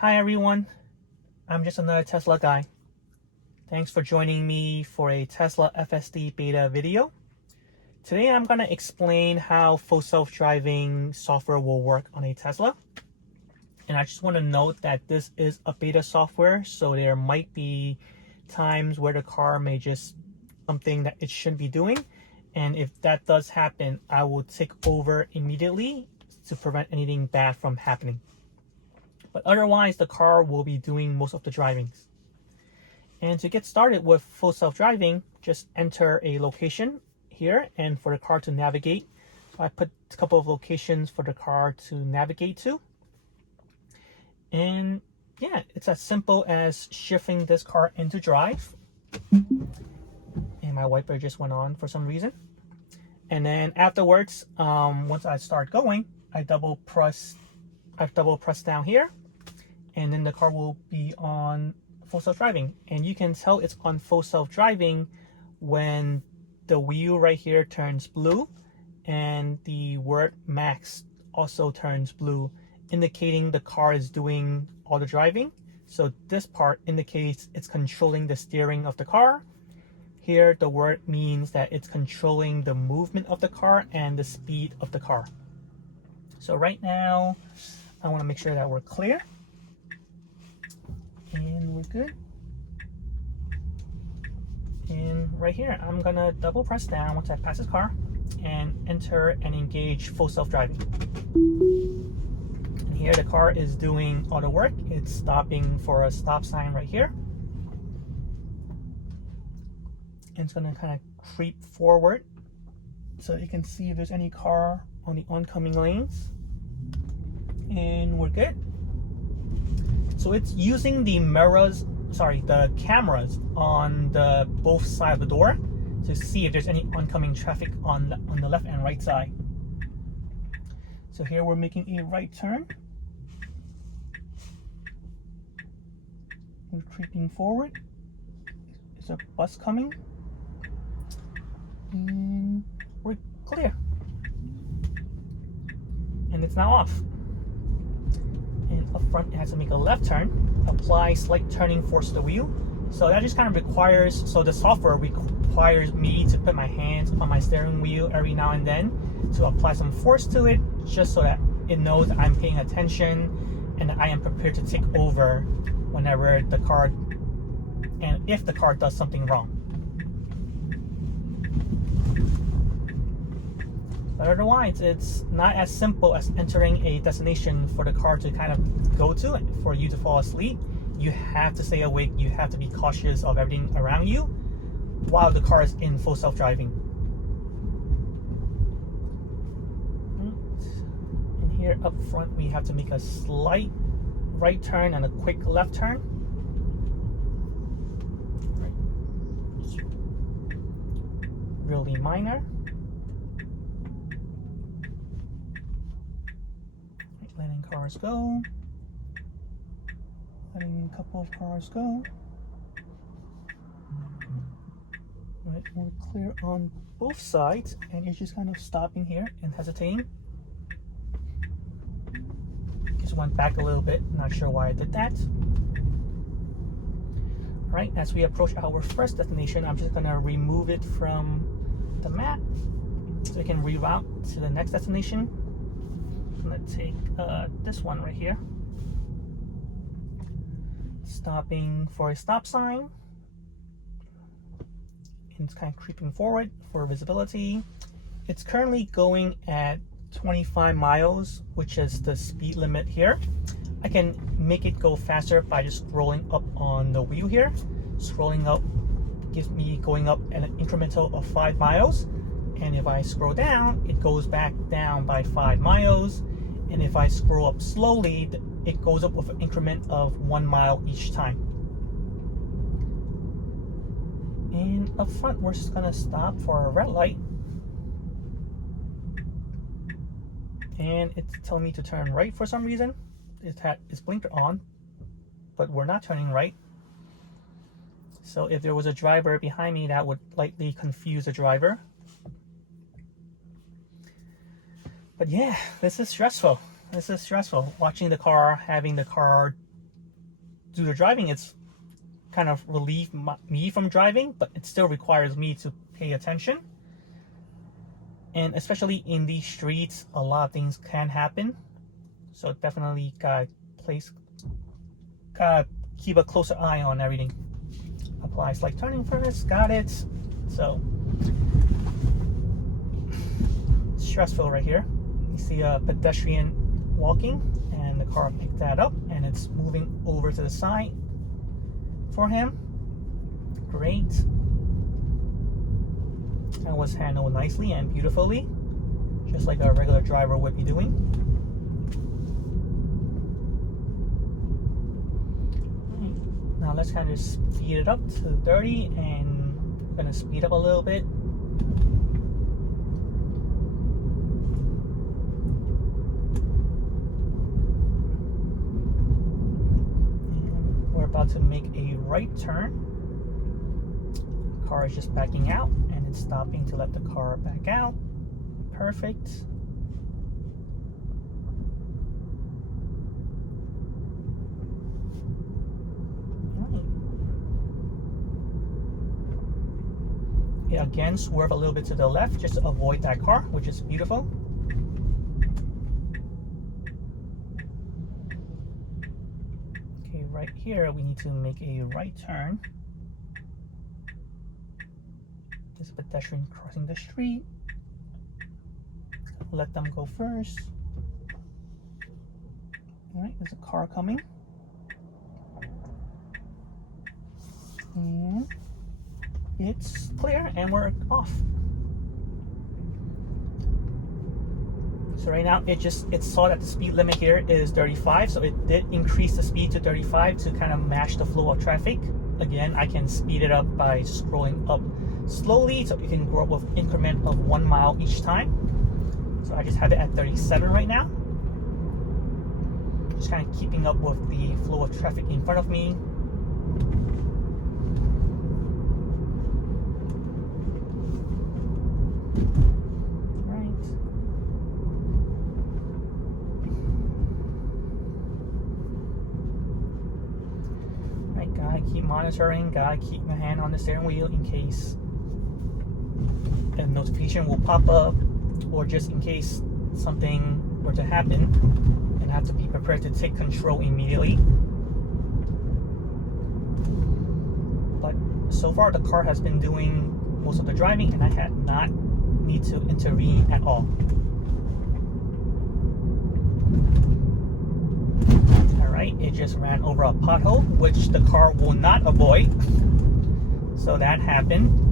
Hi everyone, I'm just another Tesla guy. Thanks for joining me for a Tesla FSD beta video. Today I'm going to explain how full self-driving software will work on a Tesla. And I just want to note that this is a beta software, so there might be times where the car may just something that it shouldn't be doing. And if that does happen, I will take over immediately to prevent anything bad from happening. But otherwise, the car will be doing most of the drivings. And to get started with full self-driving, just enter a location here and for the car to navigate. So I put a couple of locations for the car to navigate to. And yeah, it's as simple as shifting this car into drive. And my wiper just went on for some reason. And then afterwards, once I start going, I double press down here, and then the car will be on full self-driving. And you can tell it's on full self-driving when the wheel right here turns blue and the word max also turns blue, indicating the car is doing all the driving. So this part indicates it's controlling the steering of the car. Here the word means that it's controlling the movement of the car and the speed of the car. So right now I want to make sure that we're clear and we're good. And right here I'm gonna double press down once I pass this car and enter and engage full self-driving. And here the car is doing all the work. It's stopping for a stop sign right here. And it's gonna kind of creep forward so you can see if there's any car on the oncoming lanes. And we're good. So it's using the the cameras on the both sides of the door to see if there's any oncoming traffic on the left and right side. So here we're making a right turn. We're creeping forward. Is a bus coming? And we're clear. And it's now off. And up front, it has to make a left turn, apply slight turning force to the wheel. So that just kind of requires, so the software requires me to put my hands on my steering wheel every now and then to apply some force to it, just so that it knows that I'm paying attention and that I am prepared to take over whenever the car, and if the car does something wrong. But otherwise, it's not as simple as entering a destination for the car to kind of go to, for you to fall asleep. You have to stay awake. You have to be cautious of everything around you while the car is in full self-driving. And here up front, we have to make a slight right turn and a quick left turn. Really minor. Letting cars go. Letting a couple of cars go. Right, we're clear on both sides, and you're just kind of stopping here and hesitating. Just went back a little bit, not sure why I did that. Alright, as we approach our first destination, I'm just gonna remove it from the map so we can reroute to the next destination. I'm gonna take this one right here. Stopping for a stop sign. And it's kind of creeping forward for visibility. It's currently going at 25 miles, which is the speed limit here. I can make it go faster by just scrolling up on the wheel here. Scrolling up gives me going up at an incremental of 5 miles. And if I scroll down, it goes back down by 5 miles. And if I scroll up slowly, it goes up with an increment of 1 mile each time. And up front, we're just gonna stop for a red light. And it's telling me to turn right for some reason. It had its blinker on, but we're not turning right. So if there was a driver behind me, that would likely confuse the driver. But yeah, this is stressful. This is stressful. Watching the car, having the car do the driving, it's kind of relieve me from driving, but it still requires me to pay attention. And especially in these streets, a lot of things can happen. So definitely gotta keep a closer eye on everything. Apply slight turning first, got it. So stressful right here. You see a pedestrian walking, and the car picked that up, and it's moving over to the side for him. Great. That was handled nicely and beautifully, just like a regular driver would be doing. Right. Now let's kind of speed it up to 30, and we're going to speed up a little bit. And we're about to make a right turn. The car is just backing out, and it's stopping to let the car back out. Perfect. Right. Yeah, again, swerve a little bit to the left just to avoid that car, which is beautiful. Okay, right here we need to make a right turn. This pedestrian crossing the street. Let them go first. Alright, there's a car coming. And it's clear, and we're off. So right now it saw that the speed limit here is 35, so it did increase the speed to 35 to kind of match the flow of traffic. Again, I can speed it up by scrolling up slowly, so you can grow up with increment of 1 mile each time. So I just have it at 37 right now. Just kind of keeping up with the flow of traffic in front of me. Right. Right, gotta keep monitoring, gotta keep my hand on the steering wheel in case a notification will pop up, or just in case something were to happen, and I have to be prepared to take control immediately. But so far the car has been doing most of the driving, and I had not need to intervene at all. Alright, it just ran over a pothole, which the car will not avoid. So that happened.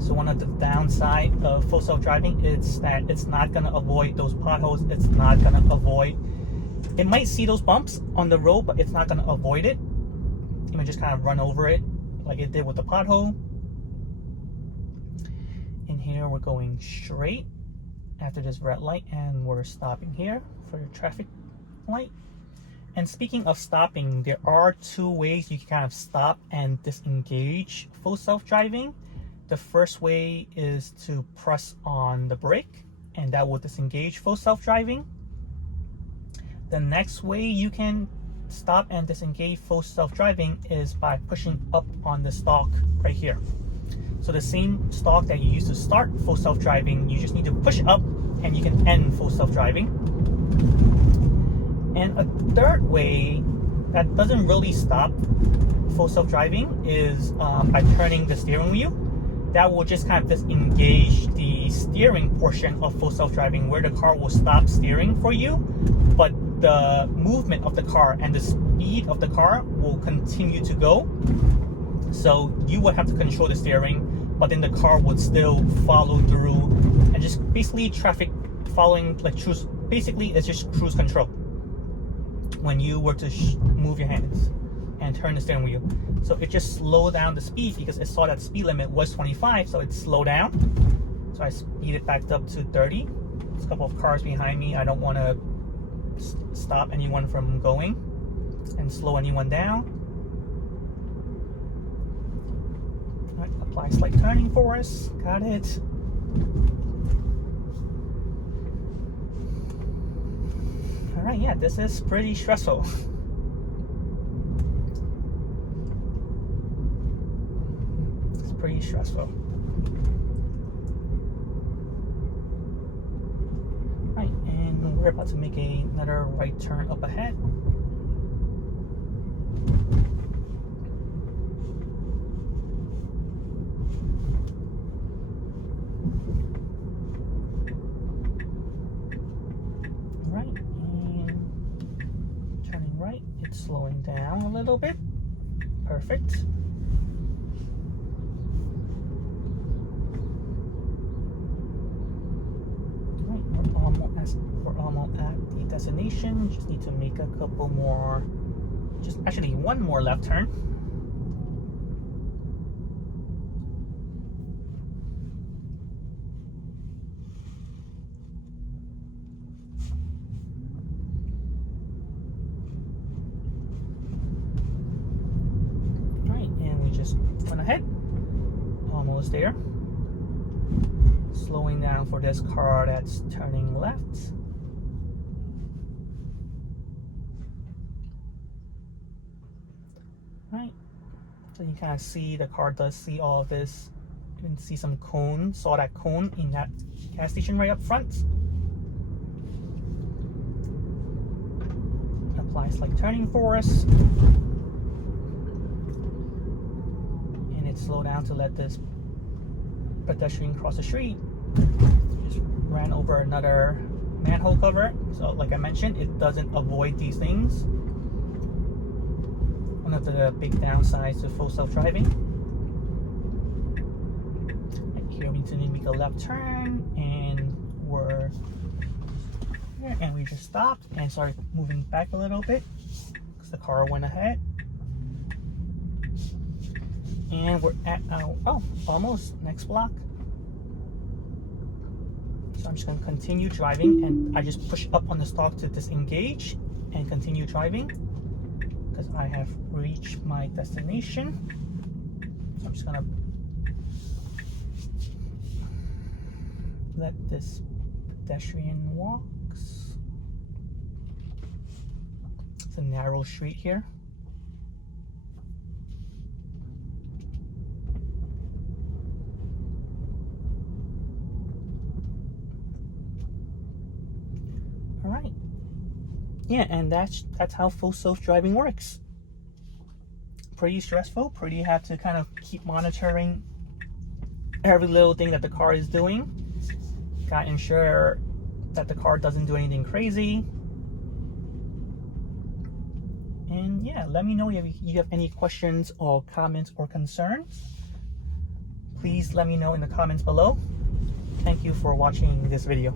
So one of the downside of full self-driving is that it's not going to avoid those potholes. It's not going to avoid, it might see those bumps on the road, but it's not going to avoid it. You may just kind of run over it like it did with the pothole. In here we're going straight after this red light, and we're stopping here for the traffic light. And speaking of stopping, there are two ways you can kind of stop and disengage full self-driving. The first way is to press on the brake, and that will disengage full self-driving. The next way you can stop and disengage full self-driving is by pushing up on the stalk right here. So the same stalk that you use to start full self-driving, you just need to push up and you can end full self-driving. And a third way that doesn't really stop full self-driving is by turning the steering wheel. That will just kind of disengage the steering portion of full self-driving, where the car will stop steering for you, but the movement of the car and the speed of the car will continue to go. So you would have to control the steering, but then the car would still follow through, and just basically traffic following, like cruise. Basically, it's just cruise control when you were to move your hands and turn the steering wheel. So it just slowed down the speed because it saw that speed limit was 25, so it slowed down. So I speed it back up to 30. There's a couple of cars behind me. I don't want to stop anyone from going and slow anyone down. All right, apply slight turning for us. Got it. All right, yeah, this is pretty stressful. stressful. Right, and we're about to make another right turn up ahead. Right, and turning right, it's slowing down a little bit. Perfect. We're almost at the destination. Just need to make a couple more, just actually one more left turn. All right, and we just went ahead. Almost there. Slowing down for this car that's turning left. Right, so you kind of see the car does see all of this. You can see some cone, saw that cone in that gas station right up front. Apply slight turning for us. And it slowed down to let this pedestrian cross the street. Just ran over another manhole cover. So like I mentioned, it doesn't avoid these things. One of the big downsides to full self-driving. Right here we need to make a left turn, and we're here, and we just stopped and started moving back a little bit because the car went ahead. And we're at almost next block. So I'm just going to continue driving, and I just push up on the stalk to disengage and continue driving because I have reached my destination. So I'm just going to let this pedestrian walk. It's a narrow street here. All right. Yeah, and that's how full self-driving works. Pretty stressful. Pretty have to kind of keep monitoring every little thing that the car is doing. Gotta ensure that the car doesn't do anything crazy. And yeah, let me know if you have any questions or comments or concerns. Please let me know in the comments below. Thank you for watching this video.